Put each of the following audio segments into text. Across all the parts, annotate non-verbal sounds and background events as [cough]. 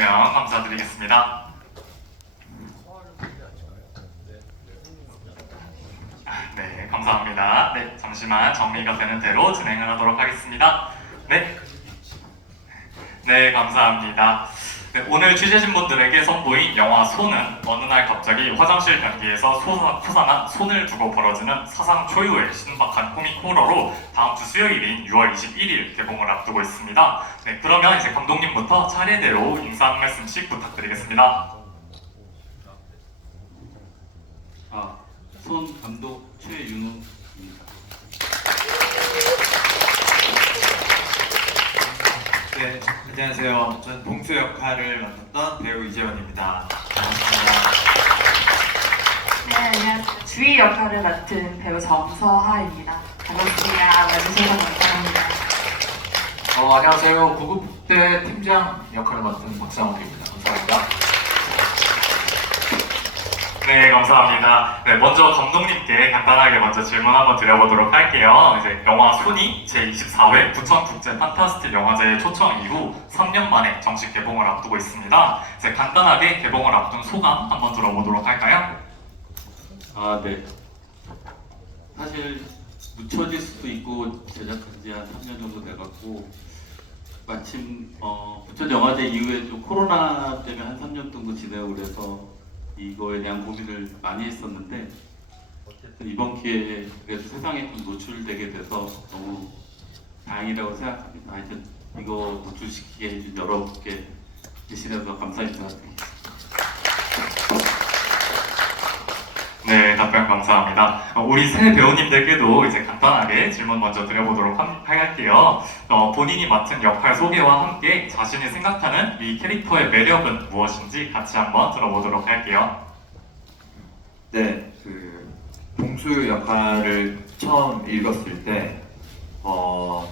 주시면 감사드리겠습니다. 네, 감사합니다. 네, 잠시만 정리가 되는 대로 진행을 하도록 하겠습니다. 네. 네, 감사합니다. 네, 오늘 취재진 분들에게 선보인 영화 손은 어느 날 갑자기 화장실 변기에서 솟아난 손을 두고 벌어지는 사상 초유의 신박한 코믹 호러로 다음 주 수요일인 6월 21일 개봉을 앞두고 있습니다. 네, 그러면 이제 감독님부터 차례대로 인사 한 말씀씩 부탁드리겠습니다. 아, 손 감독 최윤우입니다. 네, 안녕하세요. 전 봉수 역할을 맡았던 배우 이재원입니다. 반갑습니다. 네, 안녕하세요. 주희 역할을 맡은 배우 정서하입니다. 반갑습니다. 와주셔서 감사합니다. 어, 안녕하세요. 구급대 팀장 역할을 맡은 박상욱입니다. 감사합니다. 네, 감사합니다. 네, 먼저 감독님께 간단하게 먼저 질문 한번 드려보도록 할게요. 이제 영화 손이 제24회 부천국제 판타스틱 영화제 초청 이후 3년 만에 정식 개봉을 앞두고 있습니다. 이제 간단하게 개봉을 앞둔 소감 한번 들어보도록 할까요? 아, 네. 사실 묻혀질 수도 있고 제작한 지 한 3년 정도 돼갖고 마침 어, 부천 영화제 이후에 좀 코로나 때문에 한 3년 정도 지내고 그래서 이거에 대한 고민을 많이 했었는데 어쨌든 이번 기회에 그래도 세상에 좀 노출되게 돼서 너무 다행이라고 생각합니다. 하여튼 이거 노출시키게 해준 여러분께 대신해서 감사 인사드립니다. 네, 답변 감사합니다. 어, 우리 새 배우님들께도 이제 간단하게 질문 먼저 드려보도록 함- 할게요. 어, 본인이 맡은 역할 소개와 함께 자신이 생각하는 이 캐릭터의 매력은 무엇인지 같이 한번 들어보도록 할게요. 네, 그 봉수 역할을 처음 읽었을 때, 어,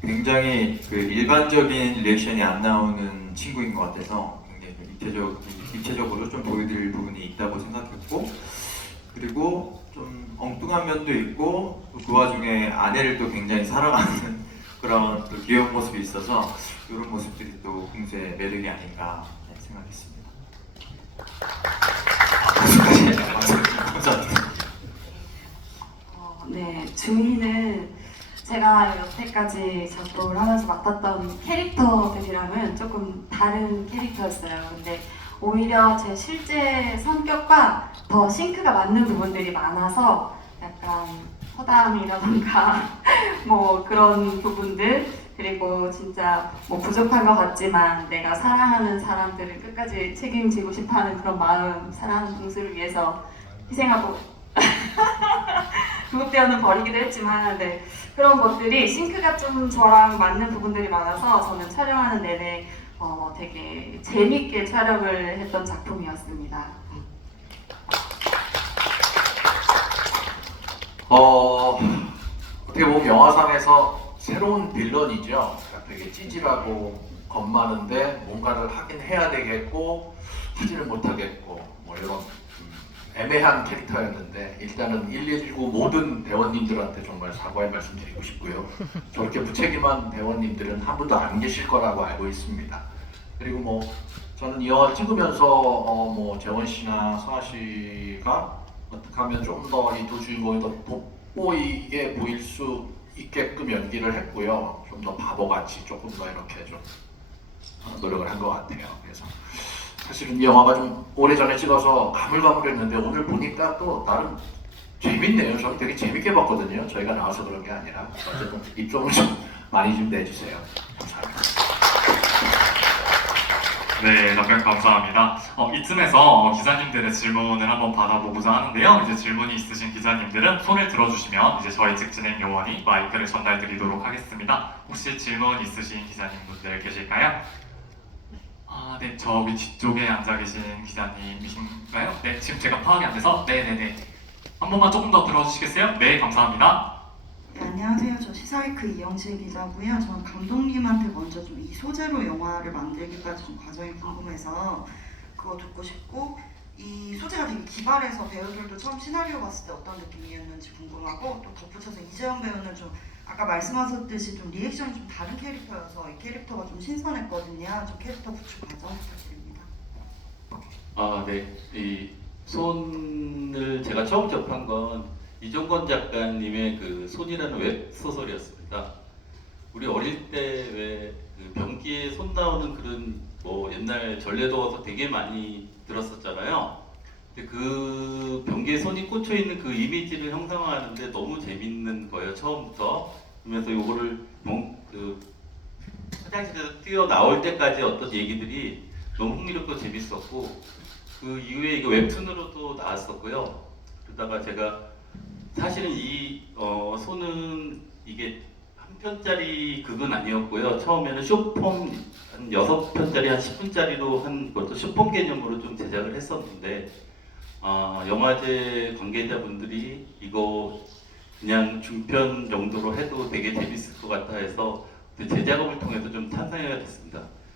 굉장히 그 일반적인 리액션이 안 나오는 친구인 것 같아서 굉장히 좀 입체적, 입체적으로 좀 보여드릴 부분이 있다고 생각했고, 그리고 좀 엉뚱한 면도 있고, 또그 와중에 아내를 또 굉장히 사랑하는 [laughs] 그런 또 귀여운 모습이 있어서 이런 모습들이 또 봉수의 매력이 아닌가 네, 생각했습니다. 어, 네, 주희는 제가 여태까지 작동을 하면서 맡았던 캐릭터들이랑은 조금 다른 캐릭터였어요. 근데 오히려 제 실제 성격과 더 싱크가 맞는 부분들이 많아서 약간 허당이라던가 [laughs] 뭐 그런 부분들 그리고 진짜 뭐 부족한 것 같지만 내가 사랑하는 사람들을 끝까지 책임지고 싶어하는 그런 마음 사랑하는 동수를 위해서 희생하고 [laughs] 구급대원은 버리기도 했지만 네, 그런 것들이 싱크가 좀 저랑 맞는 부분들이 많아서 저는 촬영하는 내내 어, 되게 재밌게 촬영을 했던 작품이었습니다. 어, 어떻게 보면 영화상에서 새로운 빌런이죠. 그러니까 되게 찌질하고 겁 많은데 뭔가를 하긴 해야 되겠고 하지는 못하겠고 뭐 이런 음, 애매한 캐릭터였는데 일단은 119 모든 대원님들한테 정말 사과의 말씀 드리고 싶고요. 저렇게 무책임한 대원님들은 한 분도 안 계실 거라고 알고 있습니다. 그리고 뭐 저는 이 영화 찍으면서 어, 뭐 재원 씨나 서아 씨가 어떻게 하면 좀 더 이 두 주인공이 더 돋보이게 보일 수 있게끔 연기를 했고요. 좀 더 바보같이 조금 더 이렇게 좀 어, 노력을 한 것 같아요. 그래서 사실은 이 영화가 좀 오래전에 찍어서 가물가물했는데 오늘 보니까 또 나름 재밌네요. 저는 되게 재밌게 봤거든요. 저희가 나와서 그런 게 아니라 어쨌든 입점을 좀 많이 좀 내주세요. 감사합니다. 네, 답변 감사합니다. 어, 이쯤에서 어, 기자님들의 질문을 한번 받아보고자 하는데요. 이제 질문이 있으신 기자님들은 손을 들어주시면 이제 저희 직진행 요원이 마이크를 전달드리도록 하겠습니다. 혹시 질문 있으신 기자님분들 계실까요? 아, 네, 저위 뒤쪽에 앉아 계신 기자님이신가요? 네, 지금 제가 파악이 안 돼서 네네네. 한 번만 조금 더 들어주시겠어요? 네, 감사합니다. 네, 안녕하세요. 저 시사위크 이영실 기자고요. 저는 감독님한테 먼저 좀 이 소재로 영화를 만들기까지 좀 과정이 궁금해서 그거 듣고 싶고 이 소재가 되게 기발해서 배우들도 처음 시나리오 봤을 때 어떤 느낌이었는지 궁금하고 또 덧붙여서 이재영 배우는 좀 아까 말씀하셨듯이 좀 리액션이 좀 다른 캐릭터여서 이 캐릭터가 좀 신선했거든요. 좀 캐릭터 구축 과정 부탁드립니다. 아, 네. 이 손을 제가 처음 접한 건 이종건 작가님의 그 손이라는 웹 소설이었습니다. 우리 어릴 때왜 그 변기에 손 나오는 그런 뭐 옛날 전래도어서 되게 많이 들었었잖아요. 근데 그 변기에 손이 꽂혀 있는 그 이미지를 형상화하는데 너무 재밌는 거예요 처음부터. 그러면서 요거를 뭐, 그 화장실에서 뛰어 나올 때까지 어떤 얘기들이 너무 흥미롭고 재밌었고 그 이후에 이거 웹툰으로도 나왔었고요. 그러다가 제가 사실은 이 어, 손은 이게 한 편짜리 극은 아니었고요. 처음에는 쇼폼 한 여섯 편짜리 한 10분짜리로 한 것도 쇼폼 개념으로 좀 제작을 했었는데 아, 영화제 관계자분들이 이거 그냥 중편 정도로 해도 되게 재밌을 것 같아 해서 그 제작업을 통해서 좀 탄생하게 됐습니다.